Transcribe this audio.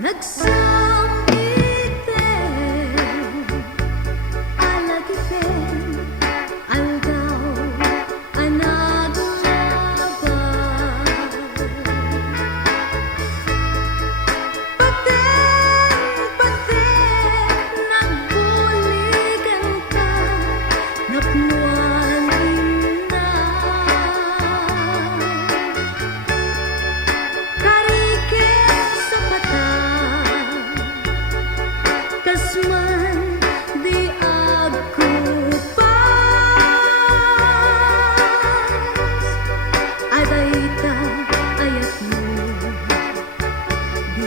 Nagsambitin, alagitin, aldaw, anaglaban. Patin, nagbuligan ka, napnuanin na. Kasman di aku pas ada ita ayat mo di